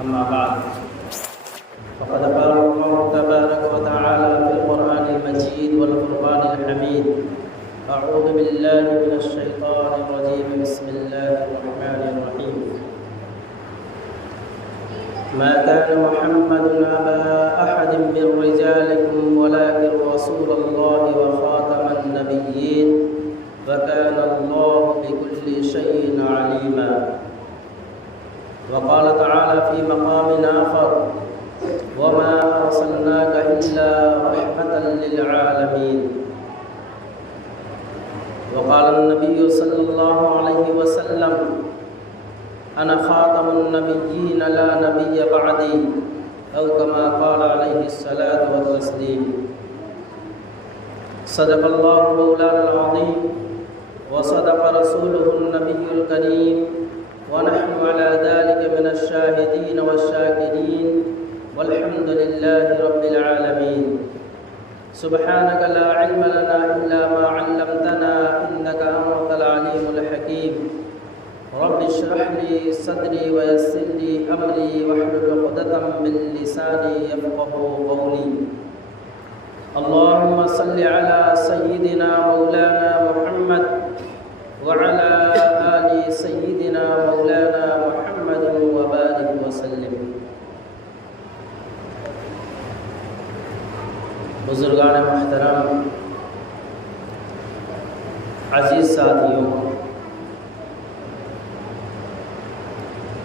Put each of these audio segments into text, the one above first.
أما بعد فقد قال الله تبارك وتعالى في القرآن المجيد والفرقان الحميد أعوذ بالله من الشيطان الرجيم بسم الله الرحمن الرحيم ما كان محمد أبا أحد من رجالكم ولكن رسول الله وخاتم النبيين وكان الله بكل شيء عليما. وقال تعالى في مقام آخر وما أرسلناك إلا رحمة للعالمين. وقال النبي صلى الله عليه وسلم أنا خاتم النبيين لا نبي بعدي أو كما قال عليه الصلاة والتسليم. صدق الله مولانا العظيم وصدق رسوله النبي الكريم ونحن على ذلك من الشاهدين والشاكرين والحمد لله رب العالمين. سبحانك لا علم لنا إلا ما علمتنا إنك أنت العليم الحكيم. رب اشرح لي صدري ويسر لي أمري واحلل عقدة من لساني يفقهوا قولي. اللهم صل على سيدنا مولانا محمد وعلى آل سيدنا مولانا محمد وبارك وسلم. بزرگان محترم، عزیز ساتھیوں،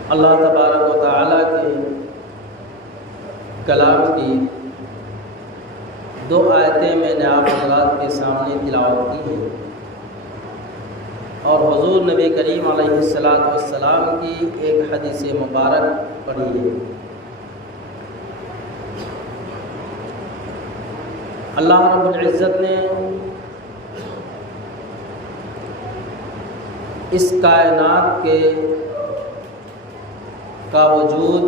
اللہ تبارک و تعالیٰ کے کلام کی دو آیتیں میں نے آپ حضرات کے سامنے تلاوت کی ہیں اور حضور نبی کریم علیہ السلام کی ایک حدیث مبارک پڑھی ہے۔ اللہ رب العزت نے اس کائنات کا وجود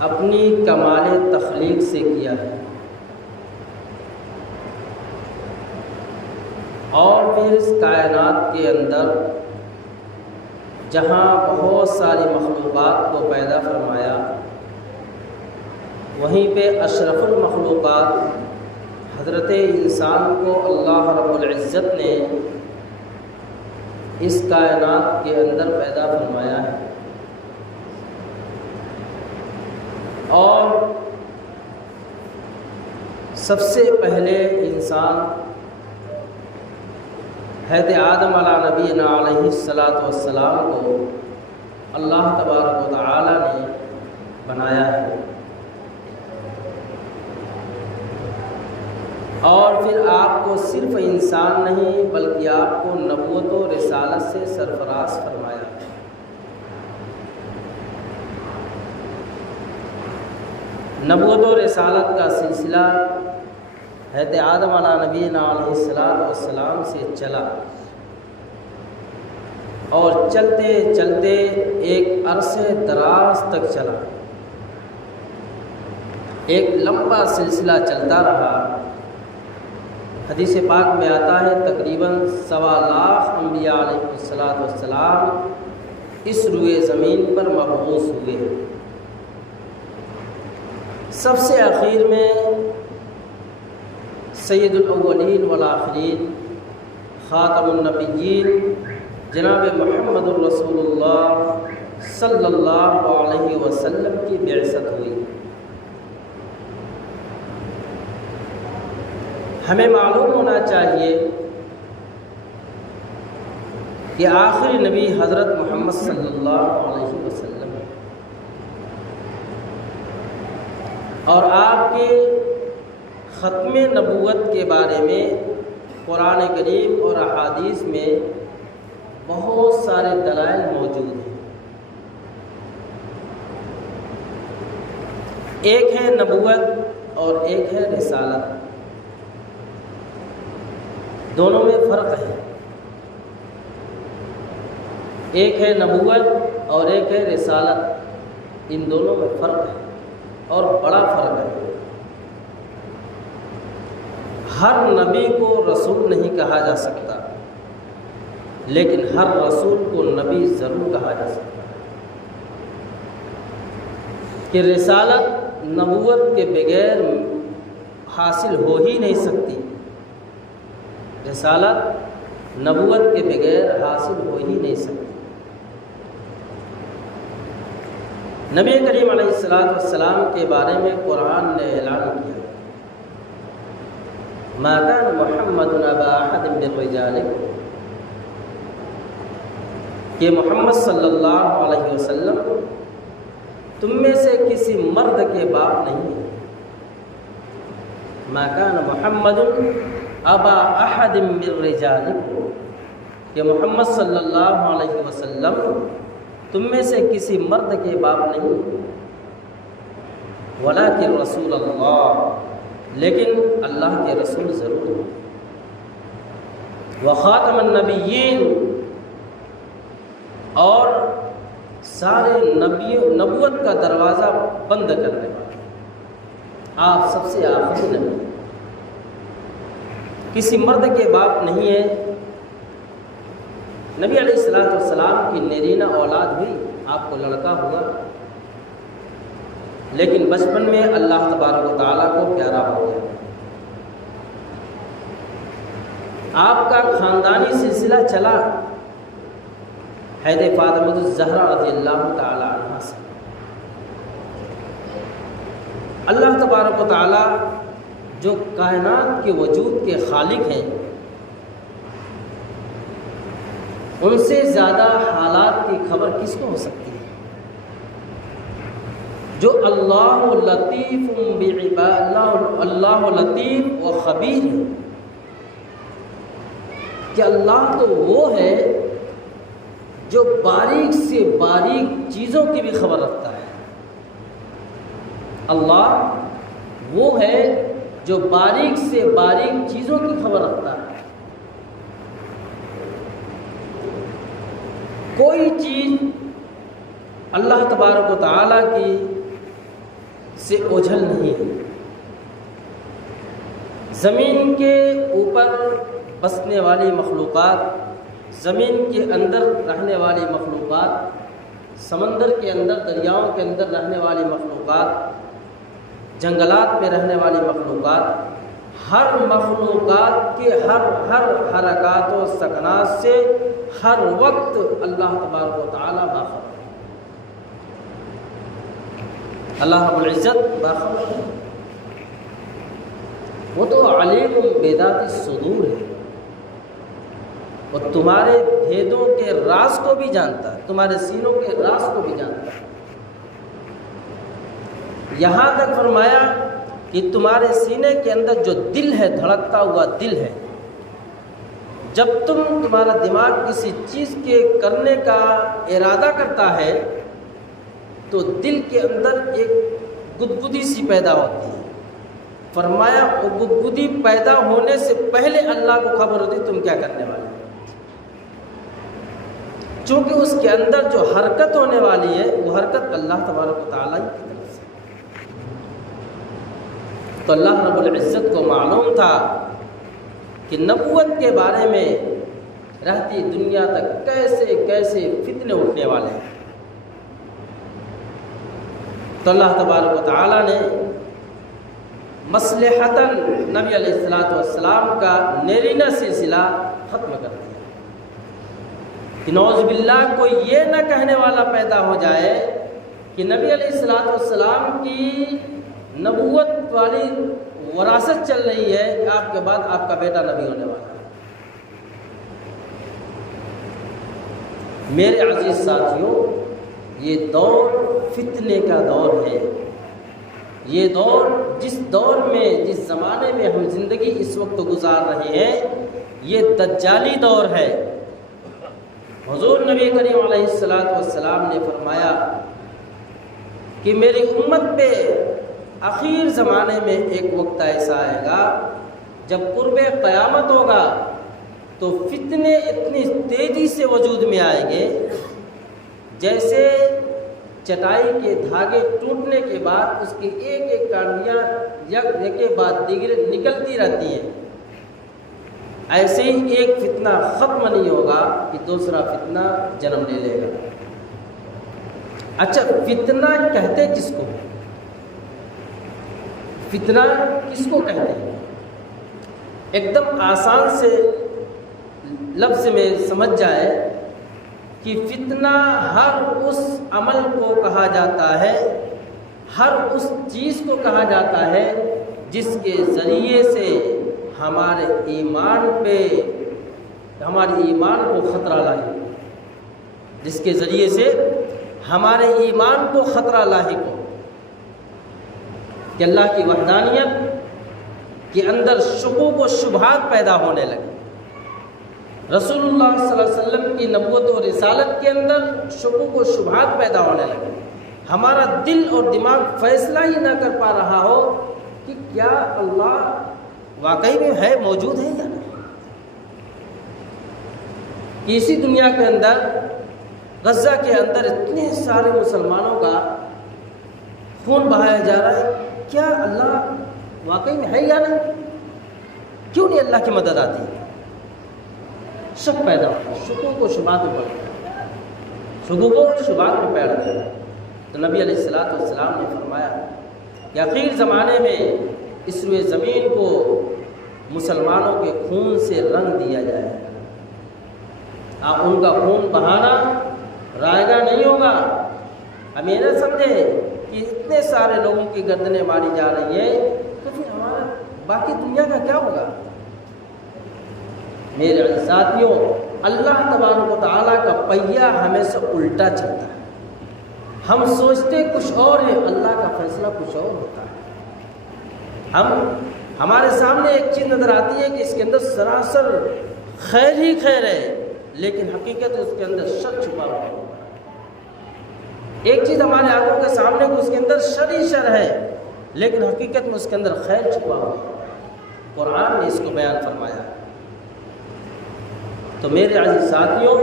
اپنی کمال تخلیق سے کیا ہے اور پھر اس کائنات کے اندر جہاں بہت ساری مخلوقات کو پیدا فرمایا، وہیں پہ اشرف المخلوقات حضرت انسان کو اللہ رب العزت نے اس کائنات کے اندر پیدا فرمایا ہے اور سب سے پہلے انسان حضرت آدم علیہ نبینا علیہ السلام کو اللہ تبارک و تعالی نے بنایا ہے اور پھر آپ کو صرف انسان نہیں بلکہ آپ کو نبوت و رسالت سے سرفراز فرمایا ہے۔ نبوت و رسالت کا سلسلہ حضرت آدم علیہ نبینا علیہ السلام سے چلا اور چلتے چلتے ایک عرصے دراز تک چلا، ایک لمبا سلسلہ چلتا رہا۔ حدیث پاک میں آتا ہے تقریباً 1.25 لاکھ انبیاء علیہ السلام اس روئے زمین پر مبعوث ہوئے۔ سب سے اخیر میں سید الاولین والآخرین خاتم النبیین جناب محمد الرسول اللہ صلی اللہ علیہ وسلم کی بعثت ہوئی۔ ہمیں معلوم ہونا چاہیے کہ آخری نبی حضرت محمد صلی اللہ علیہ وسلم ہے اور آپ کے ختم نبوت کے بارے میں قرآن کریم اور احادیث میں بہت سارے دلائل موجود ہیں۔ ایک ہے نبوت اور ایک ہے رسالت، دونوں میں فرق ہے۔ ایک ہے نبوت اور ایک ہے رسالت، ان دونوں میں فرق ہے اور بڑا فرق ہے۔ ہر نبی کو رسول نہیں کہا جا سکتا، لیکن ہر رسول کو نبی ضرور کہا جا سکتا ہے۔ کہ رسالت نبوت کے بغیر حاصل ہو ہی نہیں سکتی، رسالت نبوت کے بغیر حاصل ہو ہی نہیں سکتی۔ نبی کریم علیہ السلام کے بارے میں قرآن نے اعلان کیا، ما كان محمد ابا احد من رجالکم، کہ محمد صلی اللہ علیہ وسلم تم میں سے کسی مرد کے باپ نہیں ہے۔ ما كان محمد ابا احد من رجالکم، کہ محمد صلی اللہ علیہ وسلم تم میں سے کسی مرد کے باپ نہیں، ولکن رسول اللہ، لیکن اللہ کے رسول ضرور ہیں، وخاتم النبیین، اور سارے نبوت کا دروازہ بند کرنے والے، آپ سب سے آخری نبی، کسی مرد کے باپ نہیں ہے۔ نبی علیہ السلام کی نرینہ اولاد ہوئی، آپ کو لڑکا ہوا، لیکن بچپن میں اللہ تبارک و تعالیٰ کو پیارا ہو گیا۔ آپ کا خاندانی سلسلہ چلا حضرت فاطمہ الزہرا رضی اللہ تعالی عنہا سے۔ اللہ تبارک و تعالیٰ جو کائنات کے وجود کے خالق ہیں، ان سے زیادہ حالات کی خبر کس کو ہو سکتی ہے؟ جو اللہ لطیف بعباد، اللہ لطیف و خبیر ہے، کہ اللہ تو وہ ہے جو باریک سے باریک چیزوں کی بھی خبر رکھتا ہے۔ اللہ وہ ہے جو باریک سے باریک چیزوں کی خبر رکھتا ہے۔ کوئی چیز اللہ تبارک و تعالیٰ کی سے اوجھل نہیں ہے۔ زمین کے اوپر بسنے والی مخلوقات، زمین کے اندر رہنے والی مخلوقات، سمندر کے اندر، دریاؤں کے اندر رہنے والی مخلوقات، جنگلات میں رہنے والی مخلوقات، ہر مخلوقات کے ہر حرکات و سکنات سے ہر وقت اللہ تبارک و تعالیٰ باخبر ہے۔ اللہ رب العزت باخبر ہے، وہ تو علیم بذات الصدور ہے، وہ تمہارے بھیدوں کے راز کو بھی جانتا ہے، تمہارے سینوں کے راز کو بھی جانتا ہے۔ یہاں تک فرمایا کہ تمہارے سینے کے اندر جو دل ہے، دھڑکتا ہوا دل ہے، جب تمہارا دماغ کسی چیز کے کرنے کا ارادہ کرتا ہے تو دل کے اندر ایک گدگدی سی پیدا ہوتی ہے۔ فرمایا وہ گدگدی پیدا ہونے سے پہلے اللہ کو خبر ہوتی تم کیا کرنے والے، چونکہ اس کے اندر جو حرکت ہونے والی ہے وہ حرکت اللہ تبارک و تعالیٰ کی طرف سے۔ تو اللہ رب العزت کو معلوم تھا کہ نبوت کے بارے میں رہتی دنیا تک کیسے کیسے فتنے اٹھنے والے ہیں۔ تو اللہ تبارک و تعالیٰ نے مصلحتاً نبی علیہ السلام کا نرینہ سلسلہ ختم کر دیا کہ نعوذ باللہ کوئی یہ نہ کہنے والا پیدا ہو جائے کہ نبی علیہ السلام کی نبوت والی وراثت چل رہی ہے کہ آپ کے بعد آپ کا بیٹا نبی ہونے والا ہے۔ میرے عزیز ساتھیوں، یہ دور فتنے کا دور ہے۔ یہ دور، جس دور میں، جس زمانے میں ہم زندگی اس وقت گزار رہے ہیں، یہ دجالی دور ہے۔ حضور نبی کریم علیہ السلام نے فرمایا کہ میری امت پہ آخر زمانے میں ایک وقت ایسا آئے گا جب قرب قیامت ہوگا تو فتنے اتنی تیزی سے وجود میں آئیں گے جیسے چٹائی کے دھاگے ٹوٹنے کے بعد اس کی ایک ایک کانڈیاں یک کے بعد دیگر نکلتی رہتی ہیں، ایسے ہی ایک فتنہ ختم نہیں ہوگا کہ دوسرا فتنہ جنم لے لے گا۔ اچھا، فتنہ کہتے کس کو؟ فتنہ کس کو کہتے ہیں؟ ایک دم آسان سے لفظ میں سمجھ جائے کہ فتنہ ہر اس عمل کو کہا جاتا ہے، ہر اس چیز کو کہا جاتا ہے جس کے ذریعے سے ہمارے ایمان کو خطرہ لاحق ہو، جس کے ذریعے سے ہمارے ایمان کو خطرہ لاحق ہو، کہ اللہ کی وحدانیت کے اندر شکوک و شبہات پیدا ہونے لگے، رسول اللہ صلی اللہ علیہ وسلم کی نبوت و رسالت کے اندر شکوک و شبہات پیدا ہونے لگے، ہمارا دل اور دماغ فیصلہ ہی نہ کر پا رہا ہو کہ کیا اللہ واقعی میں ہے، موجود ہے یا نہیں۔ کہ اسی دنیا کے اندر، غزہ کے اندر اتنے سارے مسلمانوں کا خون بہایا جا رہا ہے، کیا اللہ واقعی میں ہے یا نہیں؟ کیوں نہیں اللہ کی مدد آتی ہے؟ شک پیدا ہوتا ہے، شکوک و شبہات میں پڑتا ہے، شکوک و شبہات میں پیدا ہوتا ہے۔ تو نبی علیہ السلام نے فرمایا کہ آخر زمانے میں اس روئے زمین کو مسلمانوں کے خون سے رنگ دیا جائے، آپ ان کا خون بہانا رائگاں نہیں ہوگا۔ ہم یہ نہ سمجھے کہ اتنے سارے لوگوں کی گردنیں ماری جا رہی ہیں تو پھر ہمارا باقی دنیا کا کیا ہوگا؟ میرے ساتھیوں، اللہ تبارک و تعالیٰ کا پہیہ ہمیشہ الٹا چلتا ہے، ہم سوچتے کچھ اور ہے، اللہ کا فیصلہ کچھ اور ہوتا ہے۔ ہمارے سامنے ایک چیز نظر آتی ہے کہ اس کے اندر سراسر خیر ہی خیر ہے، لیکن حقیقت اس کے اندر شر چھپا ہوا ہے۔ ایک چیز ہمارے آنکھوں کے سامنے کو اس کے اندر شر ہی شر ہے، لیکن حقیقت میں اس کے اندر خیر چھپا ہوا ہے۔ قرآن نے اس کو بیان فرمایا۔ تو میرے عزیز ساتھیوں،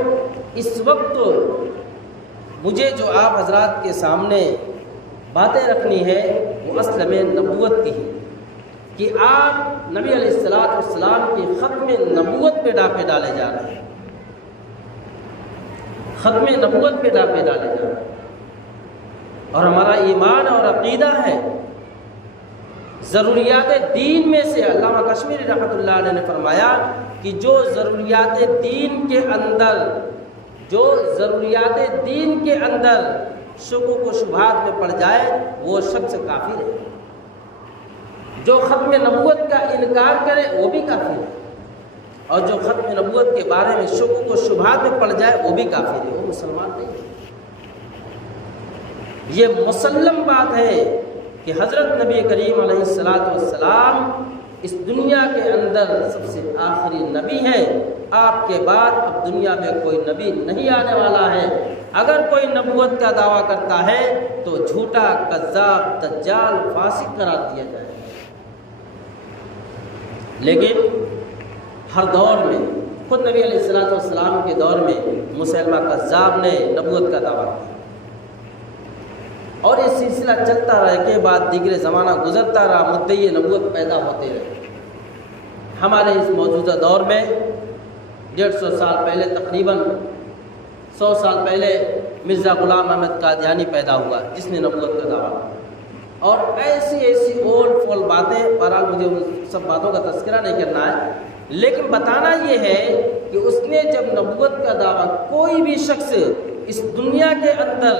اس وقت مجھے جو آپ حضرات کے سامنے باتیں رکھنی ہے وہ اصل میں نبوت کی ہے، کہ آپ نبی علیہ السلام کی ختم نبوت پہ ڈاپے ڈالے جا رہے ہیں، ختم نبوت پہ ڈاپے ڈالے جا رہے ہیں، اور ہمارا ایمان اور عقیدہ ہے ضروریات دین میں سے۔ علامہ کشمیری رحمۃ اللہ علیہ نے فرمایا کہ جو ضروریات دین کے اندر شکوک و شبہات میں پڑ جائے وہ شخص کافر ہے، جو ختم نبوت کا انکار کرے وہ بھی کافر ہے، اور جو ختم نبوت کے بارے میں شکوک و شبہات میں پڑ جائے وہ بھی کافر ہے، وہ مسلمان نہیں ہے۔ یہ مسلم بات ہے کہ حضرت نبی کریم علیہ السلام اس دنیا کے اندر سب سے آخری نبی ہے، آپ کے بعد اب دنیا میں کوئی نبی نہیں آنے والا ہے۔ اگر کوئی نبوت کا دعویٰ کرتا ہے تو جھوٹا، کذاب، دجال، فاسق قرار دیا جائے۔ لیکن ہر دور میں، خود نبی علیہ السلام کے دور میں مسیلمہ کذاب نے نبوت کا دعویٰ کیا، اور یہ سلسلہ چلتا رہا کہ بعد دیگر زمانہ گزرتا رہا، مدعی نبوت پیدا ہوتے رہے۔ ہمارے اس موجودہ دور میں 150 سال پہلے، تقریباً 100 سال پہلے مرزا غلام احمد قادیانی پیدا ہوا جس نے نبوت کا دعویٰ کیا، اور ایسی اول فول باتیں، بہرحال مجھے ان سب باتوں کا تذکرہ نہیں کرنا ہے، لیکن بتانا یہ ہے کہ اس نے جب نبوت کا دعویٰ، کوئی بھی شخص اس دنیا کے اندر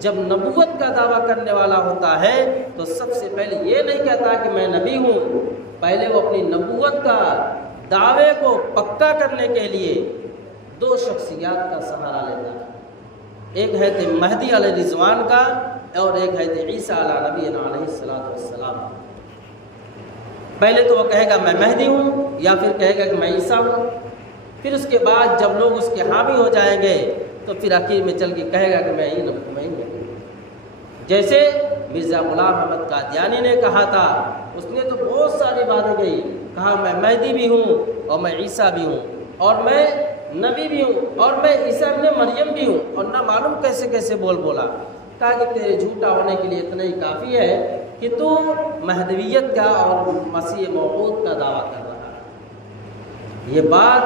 جب نبوت کا دعویٰ کرنے والا ہوتا ہے تو سب سے پہلے یہ نہیں کہتا کہ میں نبی ہوں، پہلے وہ اپنی نبوت کا دعوے کو پکا کرنے کے لیے 2 شخصیات کا سہارا لیتا ہے، ایک ہے مہدی علیہ رضوان کا، اور ایک ہے عیسیٰ علیہ نبی علیہ السلام۔ پہلے تو وہ کہے گا میں مہدی ہوں، یا پھر کہے گا کہ میں عیسیٰ ہوں، پھر اس کے بعد جب لوگ اس کے حامی ہو جائیں گے تو پھر آخر میں چل کے کہے گا کہ میں ہی نبی ہوں۔ جیسے مرزا غلام احمد قادیانی نے کہا تھا، اس نے تو بہت ساری باتیں کہی، کہا میں مہدی بھی ہوں اور میں عیسیٰ بھی ہوں، اور میں نبی بھی ہوں، اور میں عیسیٰ ابن مریم بھی ہوں، اور نہ معلوم کیسے کیسے بولا۔ کہا کہ تیرے جھوٹا ہونے کے لیے اتنا ہی کافی ہے کہ تو مہدویت کا اور مسیح موعود کا دعویٰ کر رہا ہے۔ یہ بات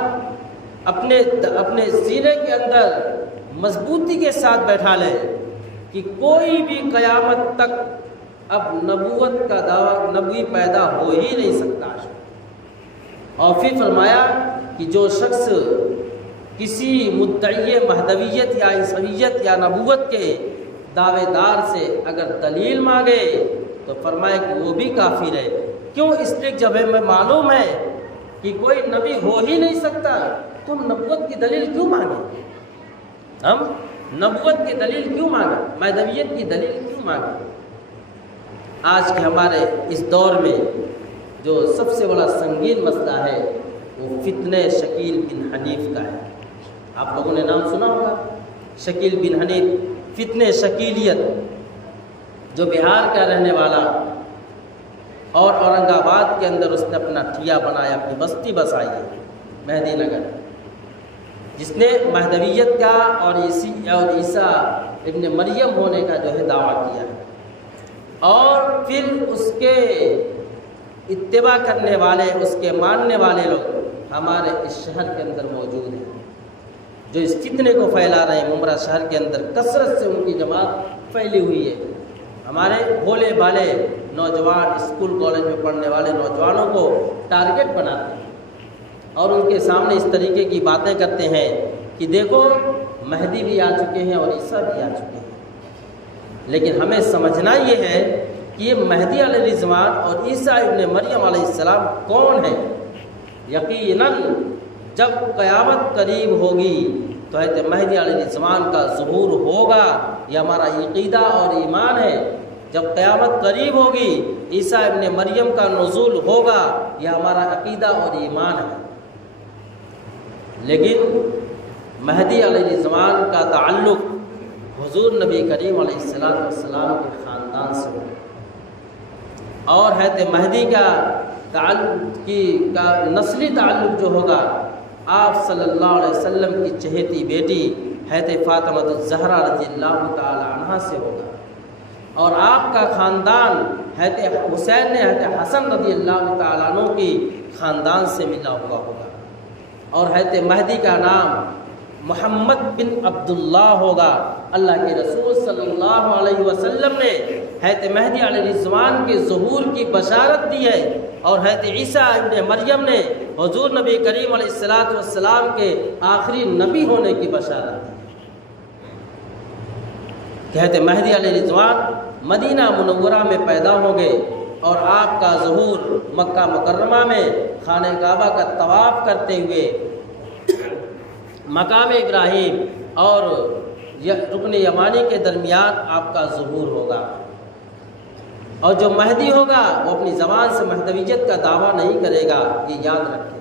اپنے سینے کے اندر مضبوطی کے ساتھ بیٹھا لے کہ کوئی بھی قیامت تک اب نبوت کا دعویٰ نبی پیدا ہو ہی نہیں سکتا. اور پھر فرمایا کہ جو شخص کسی مدعی مہدویت یا عیسویت یا نبوت کے دعوے دار سے اگر دلیل مانگے تو فرمایا کہ وہ بھی کافر ہے. کیوں؟ اس لیے جب ہمیں معلوم ہے کہ کوئی نبی ہو ہی نہیں سکتا تو نبوت کی دلیل کیوں مانگیں؟ ہم نبوت کی دلیل کیوں مانگیں؟ مہدویت کی دلیل کیوں مانگیں؟ آج کے ہمارے اس دور میں جو سب سے بڑا سنگین مسئلہ ہے وہ فتنہ شکیل بن حنیف کا ہے. آپ لوگوں نے نام سنا ہوگا شکیل بن حنیف، فتنہ شکیلیت، جو بہار کا رہنے والا اور اورنگ آباد کے اندر اس نے اپنا ٹھیا بنایا، اپنی بستی بسائی ہے مہدی نگر، جس نے مہدویت کا اور عیسیٰ ابن مریم ہونے کا جو ہے دعویٰ کیا ہے. اور پھر اس کے اتباع کرنے والے، اس کے ماننے والے لوگ ہمارے اس شہر کے اندر موجود ہیں جو اس فتنے کو پھیلا رہے ہیں. ممبرا شہر کے اندر کثرت سے ان کی جماعت پھیلی ہوئی ہے. ہمارے بھولے بھالے نوجوان اسکول کالج میں پڑھنے والے نوجوانوں کو ٹارگٹ بناتے ہیں اور ان کے سامنے اس طریقے کی باتیں کرتے ہیں کہ دیکھو مہدی بھی آ چکے ہیں اور عیسیٰ بھی آ چکے ہیں. لیکن ہمیں سمجھنا یہ ہے کہ یہ مہدی علیہ الرضوان اور عیسیٰ ابن مریم علیہ السلام کون ہیں. یقیناً جب قیامت قریب ہوگی تو حضرت مہدی علیہ الرضوان کا ظہور ہوگا. یہ ہمارا عقیدہ اور ایمان ہے. جب قیامت قریب ہوگی عیسیٰ ابن مریم کا نزول ہوگا، یہ ہمارا عقیدہ اور ایمان ہے. لیکن مہدی علیہ الرضوان کا تعلق حضور نبی کریم علیہ السلام کے خاندان سے ہوگا، اور حضرت مہدی کا نسلی تعلق جو ہوگا آپ صلی اللہ علیہ وسلم کی چہیتی بیٹی حضرت فاطمہ الزہرا رضی اللہ تعالی عنہا سے ہوگا، اور آپ کا خاندان حضرت حسین نے حضرت حسن رضی اللہ تعالیٰ عنہ کی خاندان سے ملا ہوا ہوگا. اور حضرت مہدی کا نام محمد بن عبداللہ ہوگا. اللہ کے رسول صلی اللہ علیہ وسلم نے حضرت مہدی علیہ الرضوان کے ظہور کی بشارت دی ہے، اور حضرت عیسیٰ ابن مریم نے حضور نبی کریم علیہ السلام کے آخری نبی ہونے کی بشارت دی. کہتے مہدی علیہ الرضوان مدینہ منورہ میں پیدا ہوں گے اور آپ کا ظہور مکہ مکرمہ میں خانہ کعبہ کا طواف کرتے ہوئے مقام ابراہیم اور رکن یمانی کے درمیان آپ کا ظہور ہوگا. اور جو مہدی ہوگا وہ اپنی زبان سے مہدویت کا دعویٰ نہیں کرے گا، یہ یاد رکھیں.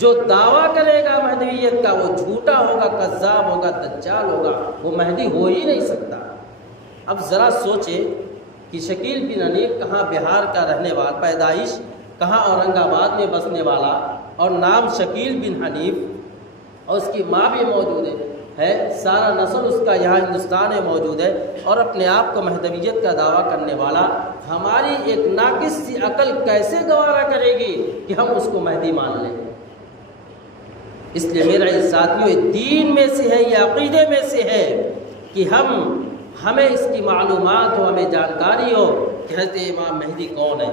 جو دعویٰ کرے گا مہدویت کا وہ جھوٹا ہوگا، کذاب ہوگا، دجال ہوگا، وہ مہدی ہو ہی نہیں سکتا. اب ذرا سوچے کہ شکیل بن حنیف کہاں بہار کا رہنے والا، پیدائش کہاں اورنگ آباد میں بسنے والا، اور نام شکیل بن حنیف، اور اس کی ماں بھی موجود ہے، سارا نسل اس کا یہاں ہندوستان میں موجود ہے، اور اپنے آپ کو مہدویت کا دعویٰ کرنے والا. ہماری ایک ناقص سی عقل کیسے گوارا کرے گی کہ ہم اس کو مہدی مان لیں؟ اس لیے میرے ساتھیوں، دین میں سے ہے، یہ عقیدے میں سے ہے کہ ہمیں اس کی معلومات ہو، ہمیں جانکاری ہو کہ حضرت امام مہدی کون ہے.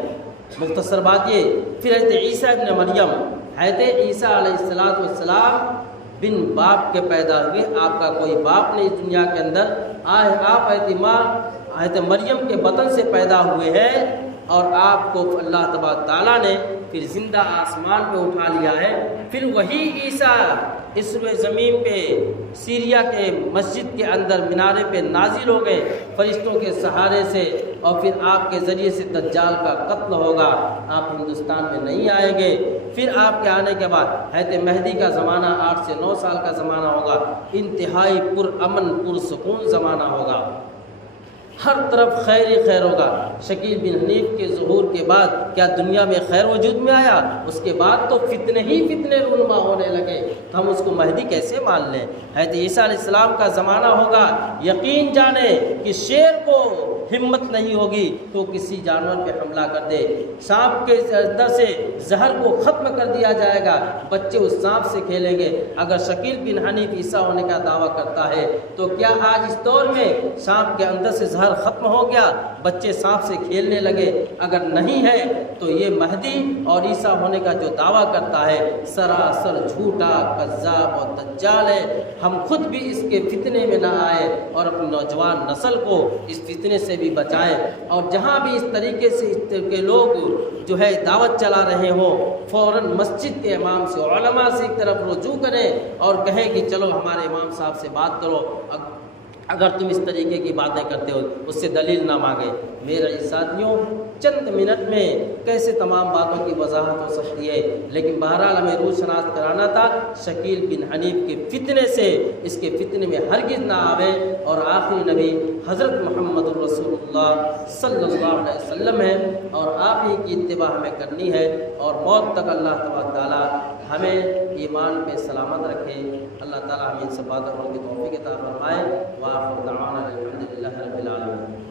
مختصر بات یہ. پھر حضرت عیسیٰ ابن مریم، حضرت عیسیٰ علیہ السلام بن باپ کے پیدا ہوئے. آپ کا کوئی باپ نہیں اس دنیا کے اندر. آپ حضرت مریم کے بطن سے پیدا ہوئے ہیں، اور آپ کو اللہ تبارک تعالیٰ نے پھر زندہ آسمان پہ اٹھا لیا ہے. پھر وہی عیسیٰ اس روئے زمین پہ سیریا کے مسجد کے اندر مینارے پہ نازل ہو گئے فرشتوں کے سہارے سے، اور پھر آپ کے ذریعے سے دجال کا قتل ہوگا. آپ ہندوستان میں نہیں آئیں گے. پھر آپ کے آنے کے بعد حضرت مہدی کا زمانہ 8 سے 9 سال کا زمانہ ہوگا. انتہائی پرامن پرسکون زمانہ ہوگا. ہر طرف خیر ہی خیر ہوگا. شکیل بن حنیف کے ظہور کے بعد کیا دنیا میں خیر وجود میں آیا؟ اس کے بعد تو فتنے ہی فتنے رونما ہونے لگے. تو ہم اس کو مہدی کیسے مان لیں؟ حضرت عیسیٰ علیہ السلام کا زمانہ ہوگا. یقین جانیں کہ شیر کو ہمت نہیں ہوگی تو کسی جانور پہ حملہ کر دے۔ سانپ کے اندر سے زہر کو ختم کر دیا جائے گا، بچے اس سانپ سے کھیلیں گے۔ اگر شکیل بن حنیف عیسیٰ ہونے کا دعویٰ کرتا ہے تو کیا آج اس دور میں سانپ کے اندر سے زہر ختم ہو گیا، بچے سانپ سے کھیلنے لگے؟ اگر نہیں ہے تو یہ مہدی اور عیسیٰ ہونے کا جو دعویٰ کرتا ہے سراسر جھوٹا، کذاب اور دجال ہے۔ ہم خود بھی اس کے فتنے میں نہ آئے اور اپنی نوجوان نسل کو اس فتنے سے بھی بچائیں، اور جہاں بھی اس طریقے سے اس طرح کے لوگ جو ہے دعوت چلا رہے ہوں، فوراً مسجد کے امام سے، علماء سے ایک طرف رجوع کریں اور کہیں کہ چلو ہمارے امام صاحب سے بات کرو، اگر تم اس طریقے کی باتیں کرتے ہو اس سے دلیل نہ مانگے۔ میرے ساتھیوں، چند منٹ میں کیسے تمام باتوں کی وضاحت ہو سکتی ہے، لیکن بہرحال ہمیں روح شناخت کرانا تھا شکیل بن حنیف کے فتنے سے، اس کے فتنے میں ہرگز نہ آوے، اور آخری نبی حضرت محمد الرسول اللہ صلی اللہ علیہ وسلم ہے، اور آپ ہی کی اتباع ہمیں کرنی ہے، اور موت تک اللہ تبارک تعالیٰ ہمیں ایمان پہ سلامت رکھے۔ اللہ تعالیٰ ہمیں ان سے بات کرنے کی توفیق عطا فرمائے۔ وآخر دعوانا الحمدللہ رب العالمین۔